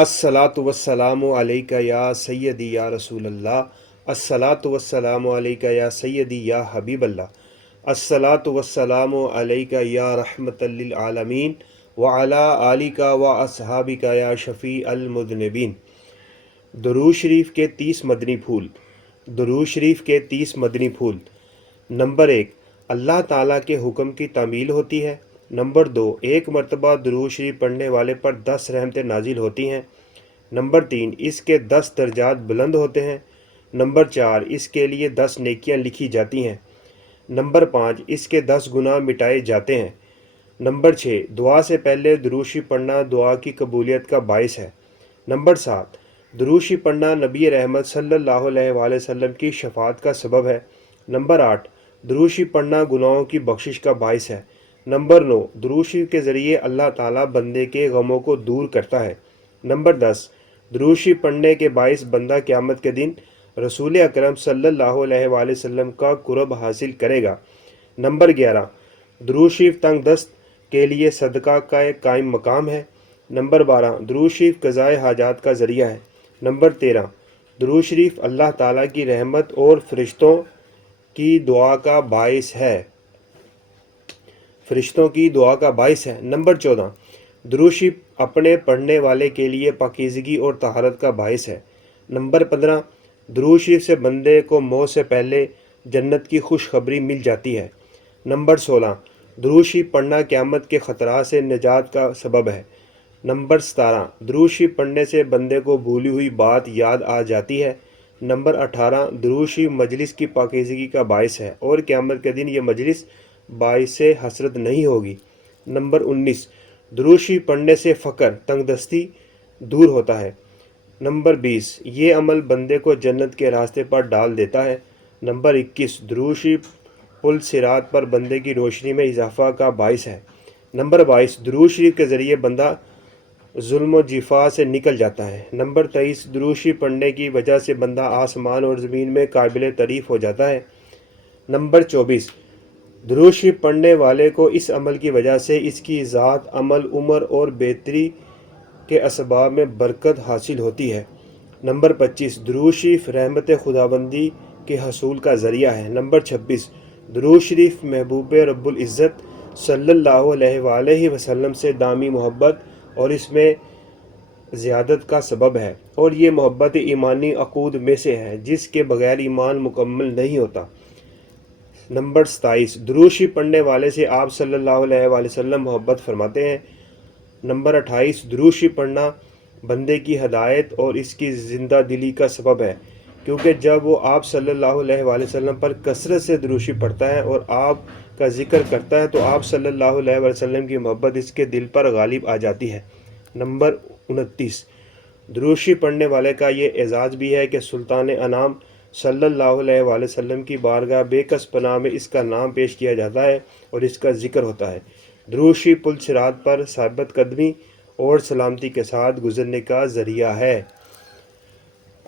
अस्सलातु वस्सलामु अलैका या सय्यदी या रसूल अल्लाह। अस्सलातु वस्सलामु अलैका या सय्यदी या हबीब अल्लाह। अस्सलातु वस्सलामु अलैका या रहमतल लिल आलमीन व अला आलिका व अस्हाबिका या शफ़ी अल मुज़निबीन। दुरूद शरीफ के 30 मदनी फूल। दुरूद शरीफ के 30 मदनी फूल। नंबर 1, अल्लाह ताला के हुक्म की तामील होती है। नंबर 2, एक मरतबा दुरूद शरीफ पढ़ने वाले पर 10 रहमतें नाजिल होती हैं। नंबर 3, इसके 10 दर्जात बुलंद होते हैं। नंबर 4, इसके लिए 10 नेकियां लिखी जाती हैं। नंबर 5, इसके 10 गुनाह मिटाए जाते हैं। नंबर 6, दुआ से पहले दुरूद शरीफ पढ़ना दुआ की कबूलियत का बाइस है। नंबर 7, दुरूद शरीफ पढ़ना नबी रहमत सल्लल्लाहु अलैहि वसल्लम की शफाअत का सबब है। नंबर 8, दुरूद शरीफ पढ़ना गुनाहों की बख्शिश का बाइस है। नंबर 9, दुरूद शरीफ के ज़रिए अल्लाह ताला बंदे के गमों को दूर करता है। नंबर 10, दुरूद शरीफ पढ़ने के बाइस बंदा क़यामत के दिन रसूल अकरम सल्लल्लाहु अलैहि वसल्लम का कुर्ब हासिल करेगा। नंबर 11, दुरूद शरीफ तंग दस्त के लिए सदका का एक कायम मकाम है। नंबर 12, दुरूद शरीफ क़ज़ाए हाजात का ज़रिया है। नंबर 13, दुरूद शरीफ अल्लाह ताला की रहमत और फ़रिश्तों की दुआ का बाइस है। फ़रिश्तों की दुआ का बाइस है। नंबर 14, दुरूद शरीफ अपने पढ़ने वाले के लिए पाकीज़गी और तहारत का बाइस है। नंबर 15, दुरूद शरीफ से बंदे को मौत से पहले जन्नत की खुशखबरी मिल जाती है। नंबर 16, दुरूद शरीफ पढ़ना क़यामत के ख़तरात से निजात का सबब है। नंबर 17, दुरूद शरीफ पढ़ने से बंदे को भूली हुई बात याद आ जाती है। नंबर 18, दुरूद शरीफ मजलिस की पाकीज़गी का बाइस है और क़यामत के दिन ये मजलिस बाइस से हसरत नहीं होगी। नंबर 19, दुरूद शरीफ पढ़ने से फ़क्र तंगदस्ती दूर होता है। नंबर 20, ये अमल बंदे को जन्नत के रास्ते पर डाल देता है। नंबर 21, दुरूद शरीफ पुल सिरात पर बंदे की रोशनी में इजाफ़ा का बाइस है। नंबर 22, दुरूद शरीफ के ज़रिए बंदा जुल्म व जिफा से निकल जाता है। नंबर 23, दुरूद शरीफ पढ़ने की वजह से बंदा आसमान और ज़मीन में काबिल तारीफ़ हो जाता है। नंबर 24, दुरूद शरीफ पढ़ने वाले को इस अमल की वजह से इसकी ज़ात, अमल, उम्र और बेहतरी के असबाब में बरकत हासिल होती है। नंबर 25, दुरूद शरीफ रहमत खुदाबंदी के हसूल का ज़रिया है। नंबर 26, दुरूद शरीफ महबूब रब्बुल इज़्ज़त सल्लल्लाहु अलैहि वसल्लम से दामी मोहब्बत और इसमें ज़ियादत का सबब है और ये मोहब्बत ईमानी अक़ूद में से है जिसके बग़ैर ईमान मुकम्मल नहीं होता। नंबर 27, दुरूद शरीफ पढ़ने वाले से आप सल्लल्लाहु अलैहि वसल्लम मोहब्बत फरमाते हैं। नंबर 28, दुरूद शरीफ पढ़ना बंदे की हदायत और इसकी ज़िंदा दिली का सबब है क्योंकि जब वो आप सल्लल्लाहु अलैहि वसल्लम पर कसरत से दुरूद शरीफ पढ़ता है और आप का ज़िक्र करता है तो आप सल्लल्लाहु अलैहि वसल्लम की मोहब्बत इसके दिल पर गालिब आ जाती है। नंबर 29, दुरूद शरीफ पढ़ने वाले का ये एजाज़ भी है कि सुल्तान अनाम सल्लल्लाहु अलैहि वसल्लम की बारगाह बेकस पनाह में इसका नाम पेश किया जाता है और इसका ज़िक्र होता है। दुरूद शरीफ पुल सिरात पर साबित कदमी और सलामती के साथ गुज़रने का ज़रिया है।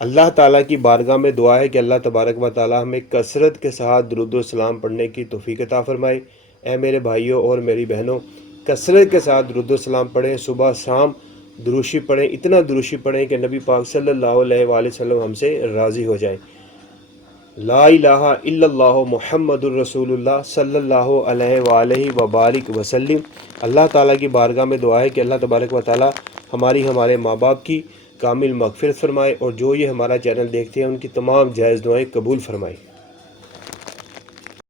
अल्लाह ताला की बारगाह में दुआ है कि अल्लाह तबारक व तआला हमें कसरत के साथ दुरूद व सलाम पढ़ने की तौफीक अता फ़रमाए। ऐ मेरे भाइयों और मेरी बहनों, कसरत के साथ दुरूद व सलाम पढ़ें, सुबह शाम दुरूद शरीफ पढ़ें, इतना दुरूद शरीफ पढ़ें कि नबी पाक सल्लल्लाहु अलैहि वसल्लम हमसे राज़ी हो जाएं। ला इलाहा इल्लल्लाहु मुहम्मदुर रसूलुल्लाह सल्लल्लाहु अलैहि व बारिक वसल्लम। अल्लाह ताला की बारगाह में दुआ है कि अल्लाह तबारक व तआला हमारे माँ बाप की कामिल मग़फ़िरत फ़रमाए और जो ये हमारा चैनल देखते हैं उनकी तमाम जायज़ दुआएं कबूल फ़रमाए।